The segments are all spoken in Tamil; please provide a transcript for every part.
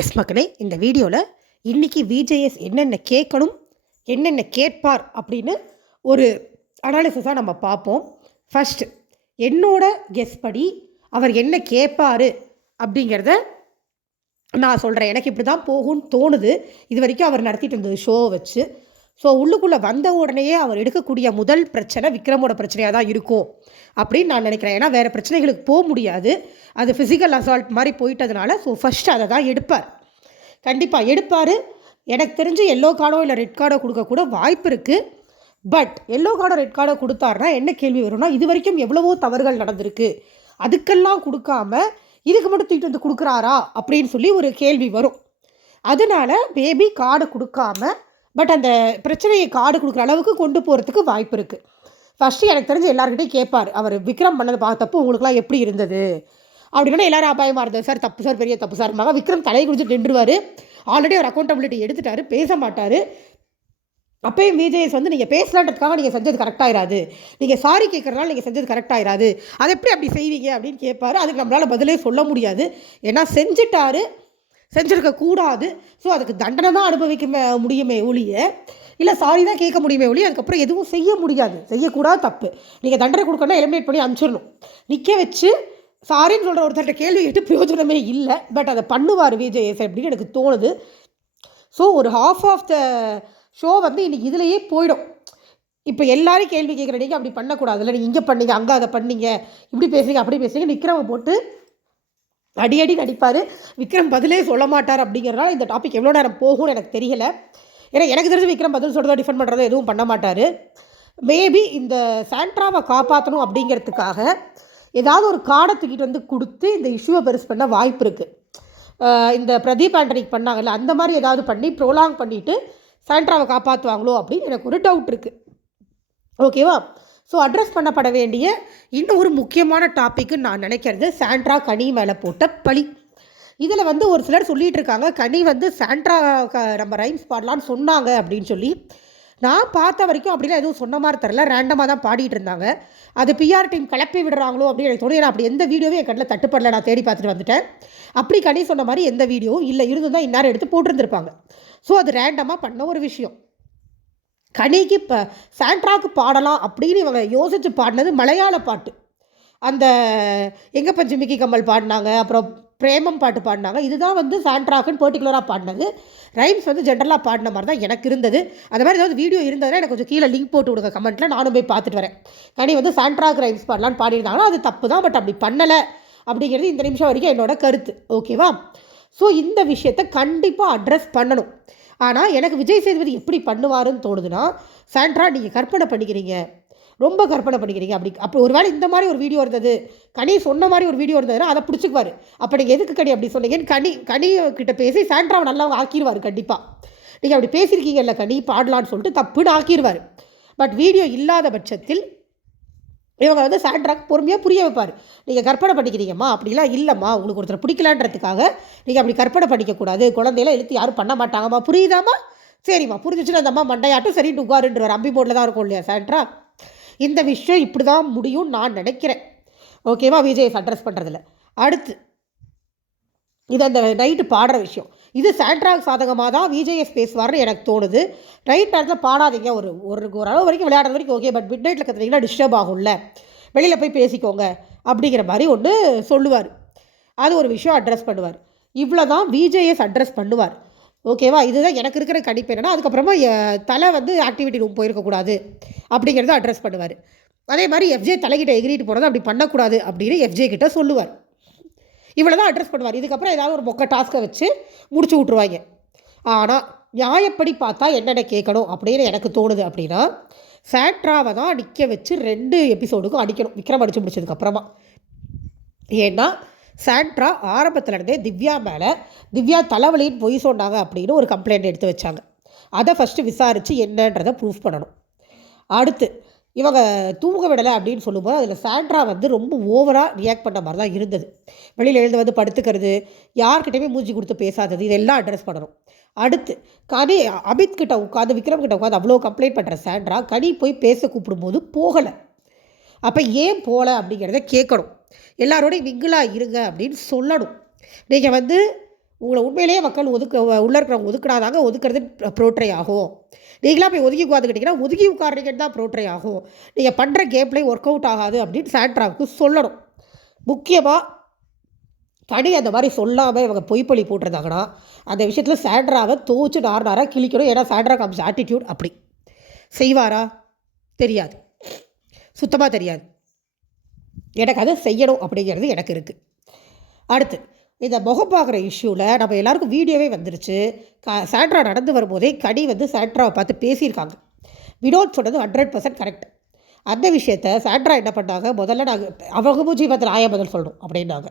எஸ் மக்களே இந்த வீடியோவில் இன்றைக்கி விஜேஎஸ் என்னென்ன கேட்கணும் என்னென்ன கேட்பார் அப்படின்னு ஒரு அனாலிசிஸாக நம்ம பார்ப்போம். ஃபஸ்ட்டு என்னோட கெஸ் படி அவர் என்ன கேட்பார் அப்படிங்கிறத நான் சொல்கிறேன் எனக்கு இப்படி தான் போகும்னு தோணுது. இது வரைக்கும் அவர் நடத்திட்டு இருந்தது ஷோவை வச்சு. ஸோ உள்ளுக்குள்ளே வந்த உடனேயே அவர் எடுக்கக்கூடிய முதல் பிரச்சனை விக்ரமோட பிரச்சனையாக தான் இருக்கும். அப்படின்னு நான் நினைக்கிறேன். ஏன்னா வேறு பிரச்சனைகளுக்கு போக முடியாது. அது ஃபிசிக்கல் அசால்ட் மாதிரி போயிட்டதுனால ஸோ ஃபஸ்ட் அதை தான் எடுப்பார். கண்டிப்பாக எடுப்பார். எனக்கு தெரிஞ்சு எல்லோ கார்டோ இல்லை ரெட் கார்டோ கொடுக்கக்கூட வாய்ப்பு இருக்குது பட் எல்லோ கார்டோ ரெட் கார்டோ கொடுத்தாருனா என்ன கேள்வி வரும்னா இது வரைக்கும் எவ்வளவோ தவறுகள் நடந்திருக்கு. அதுக்கெல்லாம் கொடுக்காம இதுக்கு மட்டும் தூக்கிட்டு வந்து கொடுக்குறாரா? அப்படின்னு சொல்லி ஒரு கேள்வி வரும். அதனால் பேபி கார்டு கொடுக்காம பட் அந்த பிரச்சனையை கார்டு கொடுக்குற அளவுக்கு கொண்டு போகிறதுக்கு வாய்ப்பு இருக்குது ஃபஸ்ட்டு எனக்கு தெரிஞ்சு எல்லாருக்கிட்டையும் கேட்பார் அவர் விக்ரம் பண்ணதை பார்த்தப்போ உங்களுக்குலாம் எப்படி இருந்தது? அப்படின்னா எல்லாரும் அபாயமாக இருந்தது. சார் தப்பு சார் பெரிய தப்பு சார். மகன் விக்ரம் தலையை குடிச்சு நின்றுவார். ஆல்ரெடி அவர் அக்கௌண்டபிலிட்டி எடுத்துட்டாரு. பேச மாட்டார். அப்பயும் விஜேஎஸ் வந்து நீங்கள் பேசலான்றதுக்காக நீங்கள் செஞ்சது கரெக்டாகிராது நீங்கள் சாரி கேட்குறனால நீங்கள் செஞ்சது கரெக்டாகிராது அதை எப்படி அப்படி செய்வீங்க? அப்படின்னு கேட்பாரு அதுக்கு நம்மளால் பதிலே சொல்ல முடியாது. ஏன்னா செஞ்சுட்டாரு. செஞ்சுருக்கக்கூடாது ஸோ அதுக்கு தண்டனை தான் அனுபவிக்க முடியுமே ஒழிய இல்லை சாரி தான் கேட்க முடியுமே ஒழிய அதுக்கப்புறம் எதுவும் செய்ய முடியாது. செய்யக்கூடாது தப்பு. நீங்கள் தண்டனை கொடுக்கணும்னா எலிமினேட் பண்ணி அனுப்பிச்சிடணும். நிற்க வச்சு சாரின்னு சொல்கிற ஒருத்தர்கிட்ட கேள்வி கேட்டு பிரயோஜனமே இல்லை. பட் அதை பண்ணுவார் விஜேஎஸ் அப்படின்னு எனக்கு தோணுது. ஸோ ஒரு ஹாஃப் ஆஃப் த ஷோ வந்து இன்னைக்கு இதுலேயே போயிடும். இப்போ எல்லாரும் கேள்வி கேட்குற நீங்கள் அப்படி பண்ணக்கூடாது இல்லை நீங்கள் இங்கே பண்ணீங்க அங்கே அதை பண்ணீங்க. இப்படி பேசுறீங்க அப்படி பேசுறீங்க நிற்கிறவங்க போட்டு அடி அடி நடிப்பார். விக்ரம் பதிலே சொல்ல மாட்டார் அப்படிங்கிறனால இந்த டாபிக் எவ்வளோ நேரம் போகும்னு எனக்கு தெரியல. ஏன்னா எனக்கு தெரிஞ்சு விக்ரம் பதில் சொல்கிறத டிஃபெண்ட் பண்ணுறதோ எதுவும் பண்ண மாட்டார். மேபி இந்த சாண்ட்ராவை காப்பாற்றணும் அப்படிங்கிறதுக்காக ஏதாவது ஒரு காடை தூக்கிட்டு வந்து கொடுத்து இந்த இஷ்யூவை பெருசு பண்ண வாய்ப்பு இருக்குது இந்த பிரதீப் ஆண்டனிக் பண்ணாங்கல்ல அந்த மாதிரி ஏதாவது பண்ணி ப்ரோலாங் பண்ணிவிட்டு சாண்ட்ராவை காப்பாற்றுவாங்களோ அப்படின்னு எனக்கு ஒரு டவுட் இருக்குது ஓகேவா ஸோ அட்ரஸ் பண்ணப்பட வேண்டிய இன்னும் ஒரு முக்கியமான டாப்பிக்குன்னு நான் நினைக்கிறது சாண்ட்ரா கனி மேலே போட்ட பழி. இதில் வந்து ஒரு சிலர் சொல்லிகிட்டு இருக்காங்க கனி வந்து சாண்ட்ரா க- நம்ம ரைம்ஸ் பாடலான்னு சொன்னாங்க அப்படின்னு சொல்லி. நான் பார்த்த வரைக்கும் அப்படிலாம் எதுவும் சொன்ன மாதிரி தெரில ரேண்டமாக தான் பாடிட்டு இருந்தாங்க. அது பிஆர் டீம் கிளப்பி விடுறாங்களோ அப்படின்னு எனக்கு தோணும் ஏன்னா அப்படி எந்த வீடியோவும் என் கண்ணில் தட்டுப்படல. நான் தேடி பார்த்துட்டு வந்துட்டேன். அப்படி கனி சொன்ன மாதிரி எந்த வீடியோவும் இல்லை. இருந்து தான் இந்நேரம் எடுத்து போட்டிருந்துருப்பாங்க. ஸோ அது ரேண்டமாக பண்ண ஒரு விஷயம். கனிக்கு இப்போ சாண்ட்ராக்கு பாடலாம் அப்படின்னு இவங்க யோசித்து பாடினது மலையாள பாட்டு. அந்த எங்கே பஞ்சமிக்கு கம்மல் பாடினாங்க அப்புறம் பிரேமம் பாட்டு பாடினாங்க. இதுதான் வந்து சாண்ட்ராக்குன்னு பர்டிகுலராக பாடினது. ரைம்ஸ் வந்து ஜென்ரலாக பாடின மாதிரி தான் எனக்கு இருந்தது. அந்த மாதிரி ஏதாவது வீடியோ இருந்ததுன்னா எனக்கு கொஞ்சம் கீழே லிங்க் போட்டு விடுங்க கமெண்ட்டில் நானும் போய் பார்த்துட்டு வரேன். கனி வந்து சாண்ட்ராக் ரைம்ஸ் பாடலான்னு பாடியிருந்தாங்கன்னா அது தப்பு தான் பட் அப்படி பண்ணலை. அப்படிங்கிறது இந்த நிமிஷம் வரைக்கும் என்னோட கருத்து. ஓகேவா ஸோ இந்த விஷயத்தை கண்டிப்பாக அட்ரஸ் பண்ணணும். ஆனால் எனக்கு விஜய் சேதுபதி எப்படி பண்ணுவாருன்னு தோணுதுன்னா சாண்ட்ரா நீங்கள் கற்பனை பண்ணிக்கிறீங்க. ரொம்ப கற்பனை பண்ணிக்கிறீங்க. அப்படி அப்போ ஒருவேளை இந்த மாதிரி ஒரு வீடியோ இருந்தது கனி சொன்ன மாதிரி ஒரு வீடியோ இருந்ததுன்னா அதை பிடிச்சிக்குவார். அப்போ நீங்கள் எதுக்கு கனி அப்படி சொன்னீங்கன்னு கனி கனி கிட்ட பேசி சாண்ட்ராவை நல்லா ஆக்கிடுவார் கண்டிப்பாக நீங்கள் அப்படி பேசியிருக்கீங்கல்ல கனி பாடலான்னு சொல்லிட்டு தப்புன்னு ஆக்கிடுவார் பட் வீடியோ இல்லாத பட்சத்தில் இவங்க வந்து சாண்ட்ராக் பொறுமையாக புரிய வைப்பார். நீங்கள் கற்பனை பண்ணிக்கிறீங்கம்மா அப்படிலாம் இல்லைம்மா உங்களுக்கு ஒருத்தர் பிடிக்கலான்றதுக்காக நீங்கள் அப்படி கற்பனை பண்ணிக்கக்கூடாது. குழந்தையெல்லாம் எழுத்து யாரும் பண்ண மாட்டாங்கம்மா. புரியுதாம்மா? சரிம்மா புரிஞ்சிச்சுன்னா அந்த அம்மா மண்டையாட்டும் சரி உட்காருன்றவர் அம்பி போர்டில் தான் இருக்கும் இல்லையா சாண்ட்ரா இந்த விஷயம் இப்படி தான் முடியும் நான் நினைக்கிறேன். ஓகேவா விஜய் அட்ரஸ் பண்ணுறதில்ல அடுத்து இது அந்த நைட்டு பாடுற விஷயம். இது சாண்ட்ராக் சாதகமாக தான் விஜேஎஸ் பேசுவார்னு எனக்கு தோணுது. நைட் நேரத்தில் பாடாதீங்க. ஒரு ஒரு ஒரு அளவு வரைக்கும் விளையாடுற வரைக்கும் ஓகே பட் மிட் நைட்டில் கற்றுனீங்கன்னா டிஸ்டர்ப் ஆகும்ல. வெளியில் போய் பேசிக்கோங்க. அப்படிங்கிற மாதிரி ஒன்று சொல்லுவார். அது ஒரு விஷயம் அட்ரஸ் பண்ணுவார். இவ்வளோ தான் விஜேஎஸ் அட்ரஸ் பண்ணுவார். ஓகேவா இதுதான் எனக்கு இருக்கிற கணிப்பு என்னென்னா அதுக்கப்புறமா தலை வந்து ஆக்டிவிட்டி ரூம் போயிருக்கக்கூடாது அப்படிங்கிறத அட்ரஸ் பண்ணுவார். அதே மாதிரி எஃப்ஜே தலைகிட்ட எகிரிட்டு போனது அப்படி பண்ணக்கூடாது அப்படின்னு எஃப்ஜே கிட்ட சொல்லுவார். இவ்வளோ தான் அட்ரஸ் பண்ணுவார் இதுக்கப்புறம் ஏதாவது ஒரு மொக்க டாஸ்க்கை வச்சு முடிச்சு விட்ருவாங்க ஆனால் நியாயப்படி பார்த்தா என்னென்ன கேட்கணும் அப்படின்னு எனக்கு தோணுது அப்படின்னா சேட்ராவை தான் நிற்க வச்சு ரெண்டு எபிசோடுக்கும் அடிக்கணும். விக்ரம் அடித்து முடிச்சதுக்கப்புறமா ஏன்னா சாண்ட்ரா ஆரம்பத்துலேருந்தே திவ்யா மேலே திவ்யா தலைவலின்னு பொய் சொன்னாங்க அப்படின்னு ஒரு கம்ப்ளைண்ட் எடுத்து வச்சாங்க. அதை ஃபஸ்ட்டு விசாரித்து என்னன்றதை ப்ரூஃப் பண்ணணும். அடுத்து இவங்க தூங்க விடலை அப்படின்னு சொல்லும்போது அதில் சாண்ட்ரா வந்து ரொம்ப ஓவராக ரியாக்ட் பண்ண மாதிரி தான் இருந்தது. வெளியில் எழுந்து வந்து படுத்துக்கிறது யார்கிட்டையுமே மூஞ்சி கொடுத்து பேசாதது இதெல்லாம் அட்ரஸ் பண்ணணும். அடுத்து கனி அமித் கிட்ட உட்காந்து விக்ரம் கிட்ட உட்காந்து அவ்வளோ கம்ப்ளைண்ட் பண்ணுற சாண்ட்ரா கனி போய் பேச கூப்பிடும்போது போகலை. அப்போ ஏன் போகலை அப்படிங்கிறத கேட்கணும். எல்லாரோடையும் மிங்கிளாக இருங்க அப்படின்னு சொல்லணும். நீங்கள் வந்து உங்களை உண்மையிலேயே மக்கள் ஒதுக்க உள்ளே இருக்கிறவங்க ஒதுக்கினாதாங்க ஒதுக்குறது ப்ரோட்ரை ஆகும். நீங்களாக போய் ஒதுக்கி உட்காந்துக்கிட்டிங்கன்னா ஒதுக்கி உட்காரிக்கிட்டு தான் ப்ரோட்ரை ஆகும். நீங்கள் பண்ணுற கேம் ஒர்க் அவுட் ஆகாது அப்படின்னு சாண்ட்ராவுக்கு சொல்லணும். முக்கியமாக தனி அந்த மாதிரி சொல்லாமல் இவங்க பொய்ப்பொழி போட்டிருந்தாங்கன்னா அந்த விஷயத்தில் சாண்ட்ராவை தோச்சு நார் நாராக கிழிக்கணும். ஏன்னா சாண்ட்ரா காமிச்ச ஆட்டிடியூட் அப்படி. செய்வாரா? தெரியாது. சுத்தமாக தெரியாது. எனக்கு அதை செய்யணும் அப்படிங்கிறது எனக்கு இருக்குது அடுத்து இந்த முகம் பார்க்குற இஷ்யூவில் நம்ம எல்லாருக்கும் வீடியோவே வந்துருச்சு. க சாண்ட்ரா நடந்து வரும்போதே கனி வந்து சேட்ராவை பார்த்து பேசியிருக்காங்க. வினோத் சொன்னது ஹண்ட்ரட் பர்சன்ட் கரெக்ட் அந்த விஷயத்த சாண்ட்ரா என்ன பண்ணாங்க? முதல்ல நாங்கள் அவங்க ஜீவத்தில் ஆய பதில் சொல்லணும்? அப்படின்னாங்க.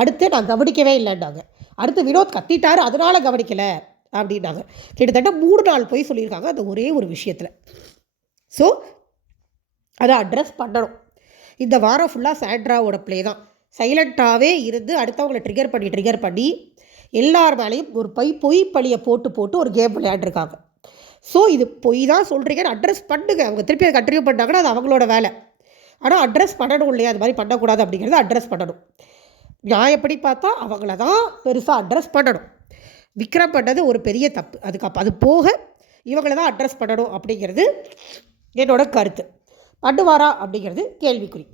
அடுத்து நான் கவனிக்கவே இல்லைன்னாங்க. அடுத்து வினோத் கத்திட்டாரு அதனால் கவனிக்கலை அப்படின்னாங்க. கிட்டத்தட்ட மூணு நாள் போய் சொல்லியிருக்காங்க அந்த ஒரே ஒரு விஷயத்தில். ஸோ அதை அட்ரஸ் பண்ணணும். இந்த வாரம் ஃபுல்லாக சாண்ட்ராவோட ப்ளே தான். சைலண்ட்டாகவே இருந்து அடுத்தவங்களை ட்ரிகர் பண்ணி ட்ரிகர் பண்ணி எல்லார் மேலேயும் ஒரு பை பொய் பழியை போட்டு போட்டு ஒரு கேம் விளையாண்டுருக்காங்க. ஸோ இது பொய் தான் சொல்கிறீங்கன்னு அட்ரஸ் பண்ணுங்க. அவங்க திருப்பி அதை கண்டினியூ பண்ணாங்கன்னா அது அவங்களோட வேலை. ஆனால் அட்ரஸ் பண்ணணும் இல்லையா? அது மாதிரி பண்ணக்கூடாது அப்படிங்கிறத அட்ரஸ் பண்ணணும். நியாயப்படி பார்த்தா அவங்கள தான் பெருசாக அட்ரஸ் பண்ணணும். விக்ரம் பண்ணது ஒரு பெரிய தப்பு. அதுக்கு அப்போ அது போக இவங்கள தான் அட்ரஸ் பண்ணணும் அப்படிங்கிறது என்னோட கருத்து. பண்ணுவாரா அப்படிங்கிறது கேள்விக்குறி.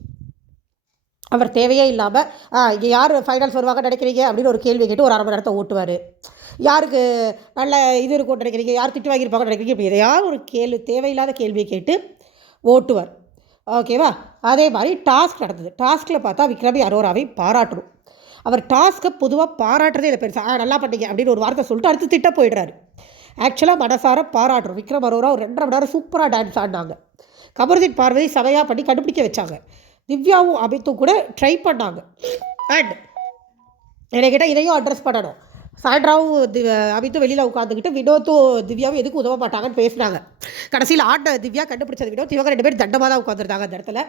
அவர் தேவையே இல்லாமல் இங்கே யார் ஃபைனல்ஸ் வருவாங்க நினைக்கிறீங்க? அப்படின்னு ஒரு கேள்வி கேட்டு ஒரு அரை மணி நேரத்தை ஓட்டுவார். யாருக்கு நல்ல இது இருக்கும் நினைக்கிறீங்க? யார் திட்டு வாங்கியிருப்பாங்க நினைக்கிறீங்க? இப்படி எதையாவது ஒரு கேள்வி தேவையில்லாத கேள்வியை கேட்டு ஓட்டுவார். ஓகேவா அதே மாதிரி டாஸ்க் நடந்தது. டாஸ்கில் பார்த்தா விக்ரமி அரோராவை பாராட்டணும். அவர் டாஸ்க்கை பொதுவாக பாராட்டுறதே இல்லை பெருசாக ஆ நல்லா பண்ணீங்க அப்படின்னு ஒரு வார்த்தை சொல்லிட்டு அடுத்து திட்ட போயிடுறாரு. ஆக்சுவலாக மனசார பாராட்டுறோம் விக்ரம் அரோரா ஒரு ரெண்டரை மணி நேரம் சூப்பராக டான்ஸ் ஆடினாங்க. கமர்தீன் பார்வதி சமையாக பண்ணி கண்டுபிடிக்க வச்சாங்க. திவ்யாவும் அமித்தும் கூட ட்ரை பண்ணாங்க. அண்ட் என்கிட்ட இதையும் அட்ரஸ் பண்ணணும். சாண்ட்ராவும் தி அமித்தும் வெளியில் உட்காந்துக்கிட்டு வினோத்தும் திவ்யாவும் எதுக்கு உதவ மாட்டாங்கன்னு பேசினாங்க. கடைசியில் ஆண்ட திவ்யா கண்டுபிடிச்சது வினோத். இவங்க ரெண்டு பேரும் தண்டமாக தான் உட்காந்துருந்தாங்க அந்த இடத்துல.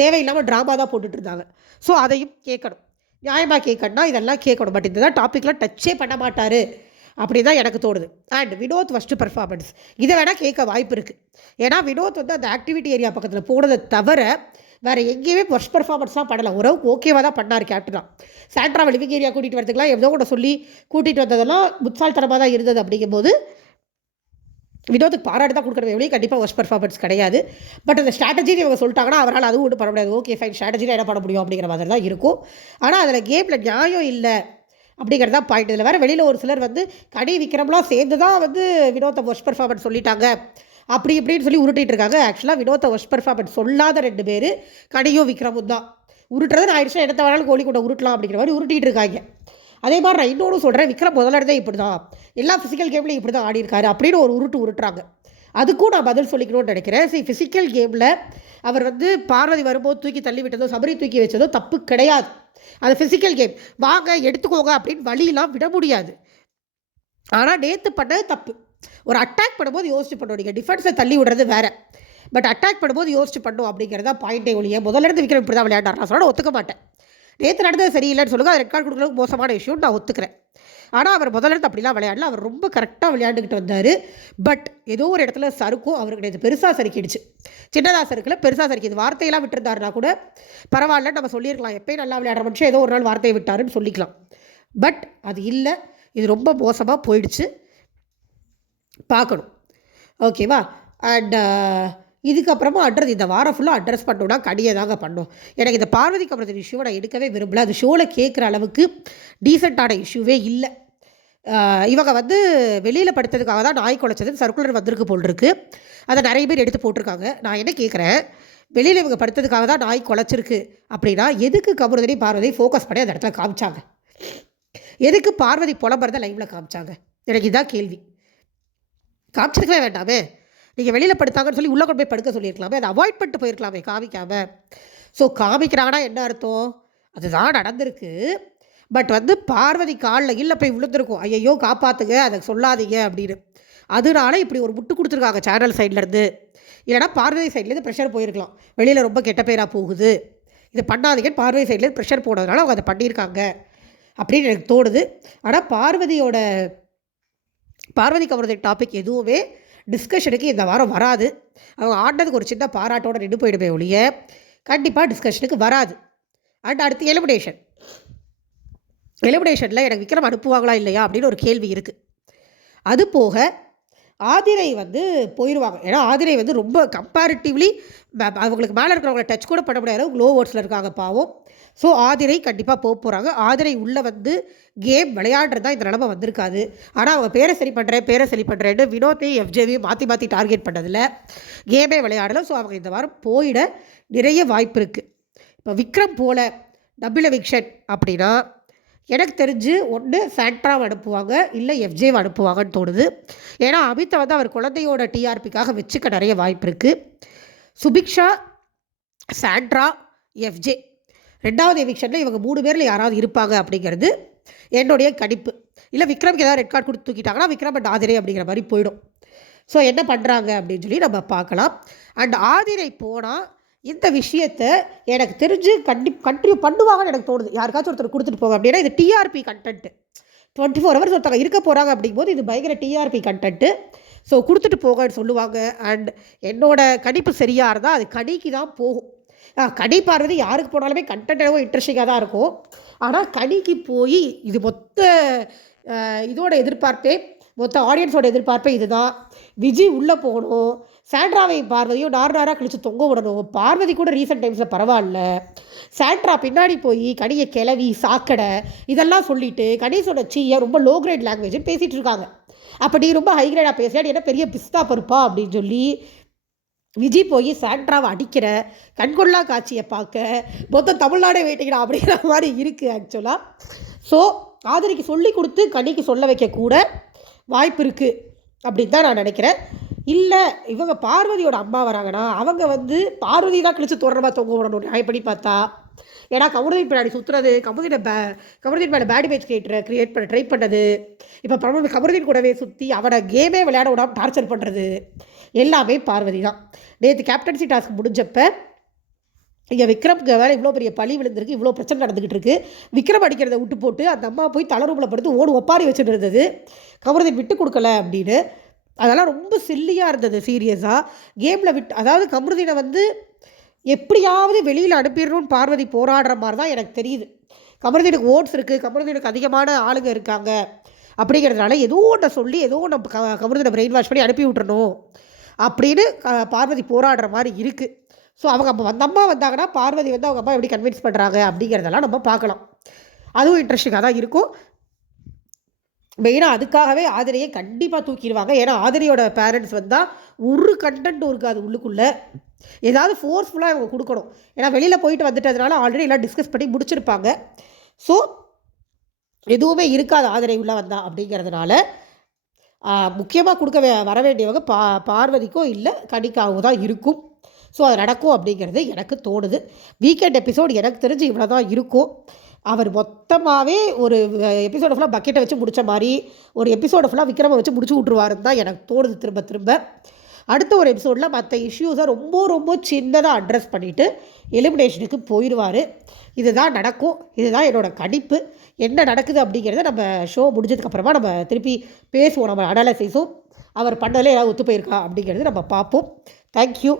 தேவையில்லாமல் ட்ராமா தான் போட்டுட்டு இருந்தாங்க. ஸோ அதையும் கேட்கணும். நியாயமாக கேட்கணும்னா இதெல்லாம் கேட்கணும். பட் இந்த டாப்பிக்லாம் டச்சே பண்ண மாட்டார் அப்படி தான் எனக்கு தோணுது. அண்ட் வினோத் ஃபஸ்ட்டு பர்ஃபார்மன்ஸ் இதை வேணால் கேட்க வாய்ப்பு இருக்குது ஏன்னா வினோத் வந்து அந்த ஆக்டிவிட்டி ஏரியா பக்கத்தில் போனதை தவிர வேறு எங்கேயுமே ஃபர்ஸ்ட் பர்ஃபார்மன்ஸ்லாம் பண்ணலை ஓரளவுக்கு ஓகேவாக தான் பண்ணார் கேப்டனாக சாண்ட்ரா லிவிங் ஏரியா கூட்டிகிட்டு வரதுக்குலாம் எவ்வளோ கூட சொல்லி கூட்டிகிட்டு வந்ததெல்லாம் முத்தாள்தனமாக தான் இருந்தது அப்படிங்கும்போது வினோத்துக்கு பாராட்டு தான் கொடுக்குறது எவ்வளோ கண்டிப்பாக ஒர்ஸ்ட் பர்ஃபார்மன்ஸ் கிடையாது. பட் அந்த ஸ்ட்ராட்டஜின்னு இவங்க சொல்லிட்டாங்கன்னா அவரால் அதுவும் ஒன்றும் பண்ண முடியாது. ஓகே ஃபைன் ஸ்ட்ராட்டஜியில் என்ன பண்ண முடியும் அப்படிங்கிற மாதிரி தான் இருக்கும். ஆனால் அதில் கேமில் நியாயம் இல்லை அப்படிங்கிறது தான் பாயிண்ட் இதில் வேறு வெளியில் ஒரு சிலர் வந்து கனி விக்ரம்லாம் சேர்ந்து தான் வந்து வினோத்தை ஒர்ஸ்ட் பர்ஃபார்மன்ஸ் சொல்லிட்டாங்க. அப்படி இப்படின்னு சொல்லி உருட்டிகிட்டு இருக்காங்க ஆக்சுவலாக வினோத்தை ஒர்ஸ்ட் பர்ஃபார்மன்ஸ் சொல்லாத ரெண்டு பேர் கனியும் விக்ரமும் தான். உருட்டுறது நான் ஆயிடுச்சுன்னா எடுத்த வேணாலும் கோழி கூட உருட்டலாம் அப்படிங்கிற மாதிரி உருட்டிகிட்டு இருக்காங்க அதே மாதிரி நான் இன்னொன்று சொல்கிறேன் விக்ரம் முதலடதே இப்படி தான் எல்லா ஃபிசிக்கல் கேம்லையும் இப்படி தான் ஆடிருக்காரு அப்படின்னு ஒரு உருட்டு உருட்டுறாங்க. அதுக்கும் நான் பதில் சொல்லிக்கணும்னு நினைக்கிறேன். சரி ஃபிசிக்கல் கேமில் அவர் வந்து பார்வதி வரும்போது தூக்கி தள்ளி விட்டதோ சபரி தூக்கி வச்சதோ தப்பு கிடையாது. அது ஃபிசிக்கல் கேம் வாங்க எடுத்துக்கோங்க அப்படின்னு வழியெல்லாம் விட முடியாது. ஆனால் நேற்று பண்ணது தப்பு. ஒரு அட்டாக் பண்ணும்போது யோசிச்சு பண்ணணும். நீங்கள் டிஃபென்ஸை தள்ளி விடுறது வேறு. பட் அட்டாக் பண்ணும்போது யோசிச்சு பண்ணும் அப்படிங்கிறதா பாயிண்டே ஒழிய முதல்ல இருந்து விக்ரம் இப்படி தான் விளையாண்டார் நான் சொல்ல ஒத்துக்க மாட்டேன். நேற்று நடந்தது சரியில்லைன்னு சொல்லுங்கள் அது ரெட் கார்டு கொடுக்குறது மோசமான விஷயம் நான் ஒத்துக்கிறேன். ஆனால் அவர் முதல்ல இருந்து அப்படிலாம் விளையாடல. அவர் ரொம்ப கரெக்டாக விளையாண்டுக்கிட்டு வந்தார். பட் ஏதோ ஒரு இடத்துல சறுக்கும். அவருக்கு இது பெருசாக சறுக்கிடுச்சு. சின்னதாக சறுக்கில். பெருசாக சறுக்கிது வார்த்தையெல்லாம் விட்டுருந்தாருனா கூட பரவாயில்ல நம்ம சொல்லியிருக்கலாம். எப்பயும் நல்லா விளையாடுற மனுஷன் ஏதோ ஒரு நாள் வார்த்தையை விட்டாருன்னு சொல்லிக்கலாம். பட் அது இல்லை. இது ரொம்ப மோசமாக போயிடுச்சு. பார்க்கணும். ஓகேவா? அண்ட் uh, இதுக்கப்புறமா அட்ரஸ் இந்த வாரம் ஃபுல்லாக அட்ரஸ் பண்ணோன்னா கடியை தாங்க பண்ணோம். எனக்கு இந்த பார்வதி கமரத்தின் இஷ்யூவை நான் எடுக்கவே விரும்பல. அது ஷோவில் கேட்குற அளவுக்கு டீசெண்டான இஷ்யூவே இல்லை. இவங்க வந்து வெளியில் படுத்ததுக்காக தான் நாய் குலைச்சதுன்னு சர்க்குலர் வந்திருக்கு போல் இருக்கு அதை நிறைய பேர் எடுத்து போட்டிருக்காங்க. நான் என்ன கேட்குறேன் வெளியில் இவங்க படுத்ததுக்காக தான் நாய் குலைச்சிருக்கு அப்படின்னா எதுக்கு கபருதனி பார்வதி ஃபோக்கஸ் பண்ணி அந்த இடத்துல காமிச்சாங்க? எதுக்கு பார்வதி புலம்புறத லைவில் காமிச்சாங்க? எனக்கு இதுதான் கேள்வி. காமிச்சிருக்கவே வேண்டாமே. நீங்கள் வெளியில் படுத்தாங்கன்னு சொல்லி உள்ளே கொண்டு போய் படுக்க சொல்லியிருக்கலாமே. அதை அவாய்ட் பண்ணிட்டு போயிருக்கலாமே காமிக்காமல் ஸோ காமிக்கிறாங்கன்னா என்ன அர்த்தம்? அதுதான் நடந்திருக்கு. பட் வந்து பார்வதி காலில் இல்லை போய் விழுந்திருக்கும். ஐயையோ காப்பாற்றுங்க அதை சொல்லாதீங்க அப்படின்னு. அதனால இப்படி ஒரு முட்டு கொடுத்துருக்காங்க சேனல் சைட்லேருந்து இல்லைனா பார்வதி சைட்லேருந்து ப்ரெஷர் போயிருக்கலாம். வெளியில் ரொம்ப கெட்ட பேராக போகுது. இதை பண்ணாதீங்கன்னு பார்வதி சைட்லேருந்து ப்ரெஷர் போனதுனால அவங்க அதை பண்ணியிருக்காங்க. அப்படின்னு எனக்கு தோணுது. ஆனால் பார்வதியோட பார்வதி கவர்ந்த டாபிக் எதுவுமே டிஸ்கஷனுக்கு இந்த வாரம் வராது. அவங்க ஆடினதுக்கு ஒரு சின்ன பாராட்டோட நின்று போயிடுமே ஒழிய கண்டிப்பாக டிஸ்கஷனுக்கு வராது. அண்ட் அடுத்து எலிமினேஷன் எலிமினேஷனில் எனக்கு விக்ரம் அனுப்புவாங்களா இல்லையா அப்படின்னு ஒரு கேள்வி இருக்குது அது போக ஆதிரை வந்து போயிடுவாங்க ஏன்னா ஆதிரை வந்து ரொம்ப கம்பேரிட்டிவ்லி அவங்களுக்கு மேலே இருக்கிறவங்கள டச் கூட பண்ண முடியாது லோ ஓட்ஸில் இருக்காங்க பாவம். ஸோ ஆதிரை கண்டிப்பாக போக போகிறாங்க ஆதிரை உள்ளே வந்து கேம் விளையாடுறது தான் இந்த நிலமை வந்திருக்காது. ஆனால் அவங்க பேரை சரி பண்ணுறேன் பேரை சரி பண்ணுறேன்னு வினோத்தையும் எஃப்ஜேவையும் மாற்றி மாற்றி டார்கெட் பண்ணதில் கேமே விளையாடலை. ஸோ அவங்க இந்த வாரம் போயிட நிறைய வாய்ப்பு இருக்குது இப்போ விக்ரம் போல டபுள் விக்ஷன் அப்படின்னா எனக்கு தெரிஞ்சு ஒன்று சாண்ட்ராவை அனுப்புவாங்க இல்லை எஃப்ஜேவை அனுப்புவாங்கன்னு தோணுது. ஏன்னா அமித்தை வந்து அவர் குழந்தையோட டிஆர்பிக்காக வச்சுக்க நிறைய வாய்ப்பு இருக்குது சுபிக்ஷா சாண்ட்ரா எஃப்ஜே ரெண்டாவது எவிக்ஷனில் இவங்க மூணு பேரில் யாராவது இருப்பாங்க அப்படிங்கிறது என்னுடைய கணிப்பு. இல்லை விக்ரம்க்கு ஏதாவது ரெட் கார்டு கொடுத்து தூக்கிட்டாங்கன்னா விக்ரம் அண்ட் ஆதிரை அப்படிங்கிற மாதிரி போயிடும். ஸோ என்ன பண்ணுறாங்க அப்படின்னு சொல்லி நம்ம பார்க்கலாம். அண்ட் ஆதிரை போனால் இந்த விஷயத்தை எனக்கு தெரிஞ்சு கண்டி கண்டினியூ பண்ணுவாங்கன்னு எனக்கு தோணுது. யாருக்காச்சும் ஒருத்தர் கொடுத்துட்டு போங்க அப்படின்னா இது TRP content twenty four hours ஒருத்தவங்க இருக்க போகிறாங்க அப்படிங்கும்போது இது பயங்கர டிஆர்பி கண்டென்ட்டு ஸோ கொடுத்துட்டு போங்கன்னு சொல்லுவாங்க. அண்ட் என்னோடய கணிப்பு சரியாக இருந்தால் அது கணிக்கு தான் போகும். கனி பார்வதி யாருக்கு போனாலுமே கண்டென்ட் இன்ட்ரெஸ்டிங்காக தான் இருக்கும். ஆனால் கனிக்கு போய் இது மொத்த இதோட எதிர்பார்ப்பே மொத்த ஆடியன்ஸோட எதிர்பார்ப்பே இதுதான். விஜய் உள்ளே போகணும் சாண்ட்ராவை பார்வதியும் நார் நாராக கழித்து தொங்க விடணும். பார்வதி கூட ரீசெண்ட் டைம்ஸில் பரவாயில்ல. சாண்ட்ரா பின்னாடி போய் கனியை கிளவி சாக்கடை இதெல்லாம் சொல்லிட்டு கணேசோட சீயை ரொம்ப லோ கிரேட் லாங்குவேஜ்னு பேசிகிட்டு இருக்காங்க. அப்போ நீ ரொம்ப ஹை கிரேடாக பேசினா என்ன பெரிய பிஸ்தா பருப்பா அப்படின்னு சொல்லி விஜய் போய் சாண்ட்ராவை அடிக்கிற கண்கொள்ளா காட்சியை பார்க்க மொத்தம் தமிழ்நாடே வெயிட்டிங்கடா அப்படிங்கிற மாதிரி இருக்குது ஆக்சுவலாக ஸோ ஆதரிக்கு சொல்லி கொடுத்து கனிக்கு சொல்ல வைக்கக்கூட வாய்ப்பு இருக்குது அப்படின்னு தான் நான் நினைக்கிறேன். இல்லை இவங்க பார்வதியோட அம்மா வராங்கன்னா அவங்க வந்து பார்வதி தான் கிழிச்சு தோறமா தொங்க விடணும் நியாயப்படி பார்த்தா. ஏன்னா கமருதீன் பின்னாடி சுற்றுறது கமருதீனை பே கமருதீன் மேலே பேட் மேட்ச் கிரியேட்டர் கிரியேட் பண்ண ட்ரை பண்ணது. இப்போ பிரபு கமருதீன் கூடவே சுற்றி அவனை கேமே விளையாட விடாமல் டார்ச்சர் பண்ணுறது எல்லாமே பார்வதி தான். நேற்று கேப்டன்சி டாஸ்க் முடிஞ்சப்போ இங்கே விக்ரம்க்கு வேலை இவ்வளோ பெரிய பழி விழுந்திருக்கு இவ்வளோ பிரச்சனை நடந்துக்கிட்டு இருக்கு. விக்ரம் அடிக்கிறத விட்டு போட்டு அந்த அம்மா போய் தளரூமில் படுத்து ஓடு ஒப்பாரி வச்சுட்டு இருந்தது. கமருதீன் விட்டு கொடுக்கல அப்படின்னு. அதெல்லாம் ரொம்ப சில்லியாக இருந்தது சீரியஸாக கேமில் விட்டு அதாவது கமருதீனை வந்து எப்படியாவது வெளியில் அனுப்பிடணும்னு பார்வதி போராடுற மாதிரி தான் எனக்கு தெரியுது. கமருதீனுக்கு ஓட்ஸ் இருக்குது கமருதீனுக்கு அதிகமான ஆளுங்க இருக்காங்க. அப்படிங்கிறதுனால ஏதோ ஒன்றை சொல்லி ஏதோ ஒன்று க கமருதீனை பிரெயின் வாஷ் பண்ணி அனுப்பி விட்டுறணும். அப்படின்னு பார்வதி போராடுற மாதிரி இருக்குது ஸோ அவங்க அப்போ வந்த அம்மா வந்தாங்கன்னா பார்வதி வந்து அவங்க அம்மா எப்படி கன்வின்ஸ் பண்ணுறாங்க அப்படிங்கிறதெல்லாம் நம்ம பார்க்கலாம். அதுவும் இன்ட்ரெஸ்டிங்காக தான் இருக்கும். மெயினாக அதுக்காகவே ஆதிரையை கண்டிப்பாக தூக்கிடுவாங்க. ஏன்னா ஆதிரையோட பேரண்ட்ஸ் வந்தால் ஒரு கண்டென்ட் இருக்காது உள்ளுக்குள்ளே. ஏதாவது ஃபோர்ஸ்ஃபுல்லாக அவங்க கொடுக்கணும். ஏன்னா வெளியில் போயிட்டு வந்துட்டதுனால ஆல்ரெடி எல்லாம் டிஸ்கஸ் பண்ணி முடிச்சிருப்பாங்க. ஸோ எதுவுமே இருக்காது ஆதிரை உள்ளே வந்தா அப்படிங்கிறதுனால. முக்கியமாக கொடுக்க வர வேண்டியவங்க பா பார்வதிக்கோ இல்லை கனிக்காகவும் தான் இருக்கும். ஸோ அது நடக்கும் அப்படிங்கிறது எனக்கு தோணுது. வீக்கெண்ட் எபிசோடு எனக்கு தெரிஞ்சு இவ்வளோ தான் இருக்கும். அவர் மொத்தமாகவே ஒரு எபிசோட ஃபுல்லாக பக்கெட்டை வச்சு முடித்த மாதிரி ஒரு எபிசோடை ஃபுல்லாக விக்ரமை வச்சு முடிச்சு விட்ருவாருன்னு தான் எனக்கு தோணுது திரும்ப திரும்ப. அடுத்த ஒரு எபிசோடில் மற்ற இஷ்யூஸை ரொம்ப ரொம்ப சின்னதாக அட்ரஸ் பண்ணிவிட்டு எலிமினேஷனுக்கு போயிடுவார் இதுதான் நடக்கும். இதுதான் என்னோடய கணிப்பு. என்ன நடக்குது அப்படிங்கிறத நம்ம ஷோ முடிஞ்சதுக்கப்புறமா நம்ம திருப்பி பேசுவோம். நம்ம அனாலிசிஸும் அவர் பண்ணதில் ஏதாவது ஒத்து போயிருக்கா அப்படிங்கிறது நம்ம பார்ப்போம். தேங்க்யூ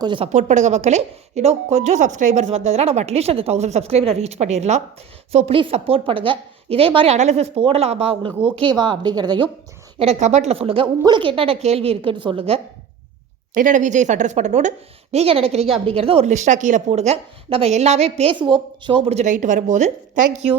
கொஞ்சம் சப்போர்ட் பண்ணுங்கள் மக்களே. இன்னும் கொஞ்சம் சப்ஸ்கிரைபர்ஸ் வந்ததுன்னா நம்ம அட்லீஸ்ட் அந்த தௌசண்ட் சப்ஸ்கிரைபரை ரீச் பண்ணிடலாம். ஸோ ப்ளீஸ் சப்போர்ட் பண்ணுங்கள் இதே மாதிரி அனாலிசிஸ் போடலாமா? உங்களுக்கு ஓகேவா அப்படிங்கிறதையும் எனக்கு கமெண்ட்டில் சொல்லுங்கள் உங்களுக்கு என்னென்ன கேள்வி இருக்குதுன்னு சொல்லுங்கள் என்னென்ன விஜய்ஸ் அட்ரஸ் பண்ணணும்னு நீங்கள் நினைக்கிறீங்க அப்படிங்கிறத ஒரு லிஸ்ட்டாக கீழே போடுங்க. நம்ம எல்லாமே பேசுவோம். ஷோ முடிஞ்ச நைட்டு வரும்போது. தேங்க்யூ